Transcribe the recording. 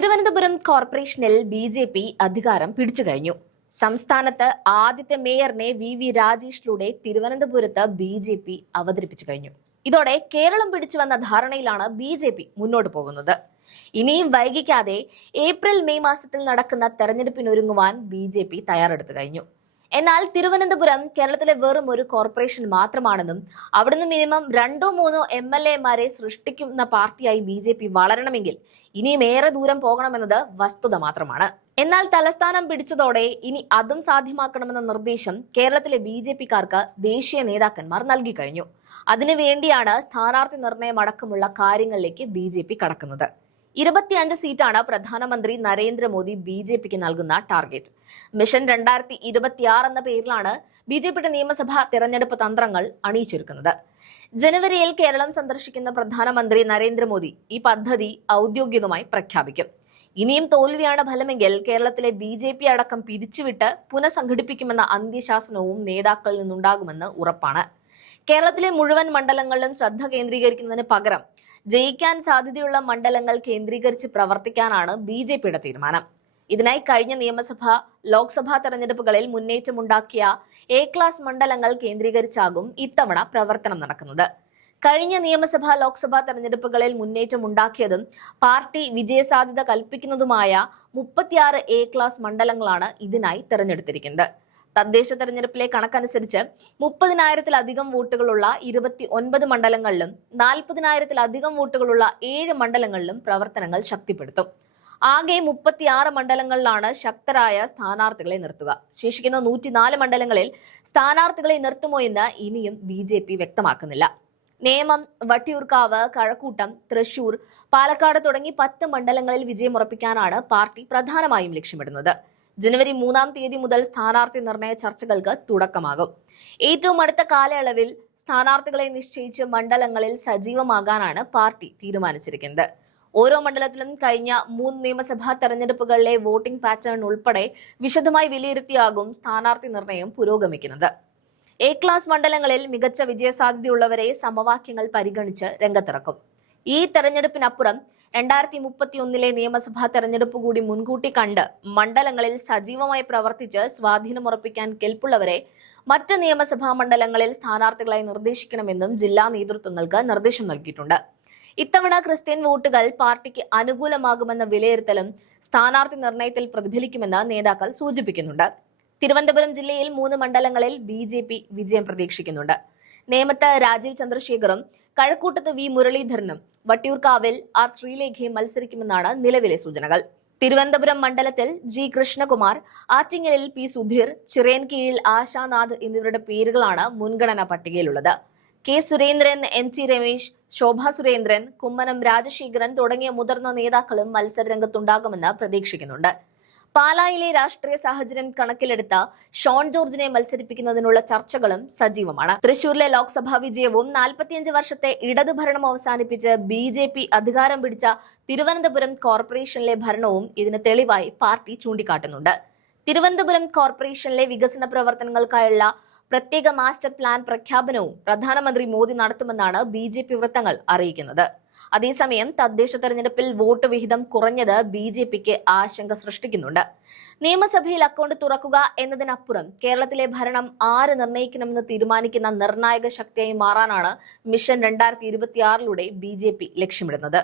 തിരുവനന്തപുരം കോർപ്പറേഷനിൽ ബി.ജെ.പി. അധികാരം പിടിച്ചു കഴിഞ്ഞു. സംസ്ഥാനത്ത് ആദ്യത്തെ മേയറിനെ വി രാജേഷിലൂടെ തിരുവനന്തപുരത്ത് ബി.ജെ.പി. അവതരിപ്പിച്ചു കഴിഞ്ഞു. ഇതോടെ കേരളം പിടിച്ചു വന്ന ധാരണയിലാണ് ബി.ജെ.പി. മുന്നോട്ട് പോകുന്നത്. ഇനിയും വൈകിക്കാതെ ഏപ്രിൽ മെയ് മാസത്തിൽ നടക്കുന്ന തെരഞ്ഞെടുപ്പിനൊരുങ്ങുവാൻ ബി.ജെ.പി. തയ്യാറെടുത്തു കഴിഞ്ഞു. എന്നാൽ തിരുവനന്തപുരം കേരളത്തിലെ വെറും ഒരു കോർപ്പറേഷൻ മാത്രമാണെന്നും അവിടുന്ന് മിനിമം 2-3 MLA-മാരെ സൃഷ്ടിക്കുന്ന പാർട്ടിയായി ബി.ജെ.പി. വളരണമെങ്കിൽ ഇനിയും ഏറെ ദൂരം പോകണമെന്നത് വസ്തുത മാത്രമാണ്. എന്നാൽ തലസ്ഥാനം പിടിച്ചതോടെ ഇനി അതും സാധ്യമാക്കണമെന്ന നിർദ്ദേശം കേരളത്തിലെ ബി.ജെ.പിക്കാർക്ക് ദേശീയ നേതാക്കന്മാർ നൽകി കഴിഞ്ഞു. അതിനുവേണ്ടിയാണ് സ്ഥാനാർത്ഥി നിർണയം അടക്കമുള്ള കാര്യങ്ങളിലേക്ക് ബി.ജെ.പി. കടക്കുന്നത്. 25 സീറ്റാണ് പ്രധാനമന്ത്രി നരേന്ദ്രമോദി ബി.ജെ.പിക്ക് നൽകുന്ന ടാർഗറ്റ്. മിഷൻ 2026 എന്ന പേരിലാണ് ബി.ജെ.പിയുടെ നിയമസഭാ തെരഞ്ഞെടുപ്പ് തന്ത്രങ്ങൾ അണിയിച്ചൊരുക്കുന്നത്. ജനുവരിയിൽ കേരളം സന്ദർശിക്കുന്ന പ്രധാനമന്ത്രി നരേന്ദ്രമോദി ഈ പദ്ധതി ഔദ്യോഗികമായി പ്രഖ്യാപിക്കും. ഇനിയും തോൽവിയാണ് ഫലമെങ്കിൽ കേരളത്തിലെ ബി.ജെ.പി. അടക്കം പിരിച്ചുവിട്ട് പുനഃസംഘടിപ്പിക്കുമെന്ന അന്ത്യശാസനവും നേതാക്കളിൽ നിന്നുണ്ടാകുമെന്ന് ഉറപ്പാണ്. കേരളത്തിലെ മുഴുവൻ മണ്ഡലങ്ങളിലും ശ്രദ്ധ കേന്ദ്രീകരിക്കുന്നതിന് പകരം ജയിക്കാൻ സാധ്യതയുള്ള മണ്ഡലങ്ങൾ കേന്ദ്രീകരിച്ച് പ്രവർത്തിക്കാനാണ് ബി.ജെ.പിയുടെ തീരുമാനം. ഇതിനായി കഴിഞ്ഞ നിയമസഭാ ലോക്സഭാ തെരഞ്ഞെടുപ്പുകളിൽ മുന്നേറ്റമുണ്ടാക്കിയ എ ക്ലാസ് മണ്ഡലങ്ങൾ കേന്ദ്രീകരിച്ചാകും ഇത്തവണ പ്രവർത്തനം നടക്കുന്നത്. കഴിഞ്ഞ നിയമസഭാ ലോക്സഭാ തെരഞ്ഞെടുപ്പുകളിൽ മുന്നേറ്റമുണ്ടാക്കിയതും പാർട്ടി വിജയസാധ്യത കൽപ്പിക്കുന്നതുമായ 36 എ ക്ലാസ് മണ്ഡലങ്ങളാണ് ഇതിനായി തെരഞ്ഞെടുത്തിരിക്കുന്നത്. തദ്ദേശ തെരഞ്ഞെടുപ്പിലെ കണക്കനുസരിച്ച് 30,000-ലധികം വോട്ടുകളുള്ള 29 മണ്ഡലങ്ങളിലും 40,000-ലധികം വോട്ടുകളുള്ള 7 മണ്ഡലങ്ങളിലും പ്രവർത്തനങ്ങൾ ശക്തിപ്പെടുത്തും. ആകെ 36 മണ്ഡലങ്ങളിലാണ് ശക്തരായ സ്ഥാനാർത്ഥികളെ നിർത്തുക. ശേഷിക്കുന്ന 104 മണ്ഡലങ്ങളിൽ സ്ഥാനാർത്ഥികളെ നിർത്തുമോ എന്ന് ഇനിയും ബി.ജെ.പി. വ്യക്തമാക്കുന്നില്ല. നേമം, വട്ടിയൂർക്കാവ്, കഴക്കൂട്ടം, തൃശൂർ, പാലക്കാട് തുടങ്ങി 10 മണ്ഡലങ്ങളിൽ വിജയമുറപ്പിക്കാനാണ് പാർട്ടി പ്രധാനമായും ലക്ഷ്യമിടുന്നത്. ജനുവരി 3-ാം തീയതി മുതൽ സ്ഥാനാർത്ഥി നിർണയ ചർച്ചകൾക്ക് തുടക്കമാകും. ഏറ്റവും അടുത്ത കാലയളവിൽ സ്ഥാനാർത്ഥികളെ നിശ്ചയിച്ച് മണ്ഡലങ്ങളിൽ സജീവമാകാനാണ് പാർട്ടി തീരുമാനിച്ചിരിക്കുന്നത്. ഓരോ മണ്ഡലത്തിലും കഴിഞ്ഞ 3 നിയമസഭാ തെരഞ്ഞെടുപ്പുകളിലെ വോട്ടിംഗ് പാറ്റേൺ ഉൾപ്പെടെ വിശദമായി വിലയിരുത്തിയാകും സ്ഥാനാർത്ഥി നിർണയം പുരോഗമിക്കുന്നത്. എ ക്ലാസ് മണ്ഡലങ്ങളിൽ മികച്ച വിജയസാധ്യതയുള്ളവരെ സമവാക്യങ്ങൾ പരിഗണിച്ച് രംഗത്തിറക്കും. ഈ തെരഞ്ഞെടുപ്പിനപ്പുറം 2031-ലെ നിയമസഭാ തെരഞ്ഞെടുപ്പ് കൂടി മുൻകൂട്ടി കണ്ട് മണ്ഡലങ്ങളിൽ സജീവമായി പ്രവർത്തിച്ച് സ്വാധീനമുറപ്പിക്കാൻ കെൽപ്പുള്ളവരെ മറ്റ് നിയമസഭാ മണ്ഡലങ്ങളിൽ സ്ഥാനാർത്ഥികളായി നിർദ്ദേശിക്കണമെന്നും ജില്ലാ നേതൃത്വങ്ങൾക്ക് നിർദ്ദേശം നൽകിയിട്ടുണ്ട്. ഇത്തവണ ക്രിസ്ത്യൻ വോട്ടുകൾ പാർട്ടിക്ക് അനുകൂലമാകുമെന്ന വിലയിരുത്തലും സ്ഥാനാർത്ഥി നിർണയത്തിൽ പ്രതിഫലിക്കുമെന്ന് നേതാക്കൾ സൂചിപ്പിക്കുന്നുണ്ട്. തിരുവനന്തപുരം ജില്ലയിൽ 3 മണ്ഡലങ്ങളിൽ ബി.ജെ.പി. വിജയം പ്രതീക്ഷിക്കുന്നുണ്ട്. നേമത്ത് രാജീവ് ചന്ദ്രശേഖറും കഴക്കൂട്ടത്ത് വി മുരളീധരനും വട്ടിയൂർക്കാവിൽ ആർ ശ്രീലേഖയും മത്സരിക്കുമെന്നാണ് നിലവിലെ സൂചനകൾ. തിരുവനന്തപുരം മണ്ഡലത്തിൽ ജി കൃഷ്ണകുമാർ, ആറ്റിങ്ങലിൽ പി സുധീർ, ചിറയൻകീഴിൽ ആശാനാഥ് എന്നിവരുടെ പേരുകളാണ് മുൻഗണനാ പട്ടികയിലുള്ളത്. കെ സുരേന്ദ്രൻ, എൻ.ടി. രമേശ്, ശോഭാ സുരേന്ദ്രൻ, കുമ്മനം രാജശേഖരൻ തുടങ്ങിയ മുതിർന്ന നേതാക്കളും മത്സരരംഗത്തുണ്ടാകുമെന്ന് പ്രതീക്ഷിക്കുന്നുണ്ട്. പാലായിലെ രാഷ്ട്രീയ സാഹചര്യം കണക്കിലെടുത്ത ഷോൺ ജോർജിനെ മത്സരിപ്പിക്കുന്നതിനുള്ള ചർച്ചകളും സജീവമാണ്. തൃശൂരിലെ ലോക്സഭാ വിജയവും 45 വർഷത്തെ ഇടതുഭരണം അവസാനിപ്പിച്ച് ബി.ജെ.പി. അധികാരം പിടിച്ച തിരുവനന്തപുരം കോർപ്പറേഷനിലെ ഭരണവും ഇതിന് തെളിവായി പാർട്ടി ചൂണ്ടിക്കാട്ടുന്നുണ്ട്. തിരുവനന്തപുരം കോർപ്പറേഷനിലെ വികസന പ്രവർത്തനങ്ങൾക്കായുള്ള പ്രത്യേക മാസ്റ്റർ പ്ലാൻ പ്രഖ്യാപനവും പ്രധാനമന്ത്രി മോദി നടത്തുമെന്നാണ് ബി.ജെ.പി. വൃത്തങ്ങൾ അറിയിക്കുന്നത്. അതേസമയം തദ്ദേശ തെരഞ്ഞെടുപ്പിൽ വോട്ട് വിഹിതം കുറഞ്ഞത് ബി.ജെ.പിക്ക് ആശങ്ക സൃഷ്ടിക്കുന്നുണ്ട്. നിയമസഭയിൽ അക്കൗണ്ട് തുറക്കുക എന്നതിനപ്പുറം കേരളത്തിലെ ഭരണം ആര് നിർണ്ണയിക്കണമെന്ന് തീരുമാനിക്കുന്ന നിർണായക ശക്തിയായി മാറാനാണ് മിഷൻ 2026-ലൂടെ ബി.ജെ.പി. ലക്ഷ്യമിടുന്നത്.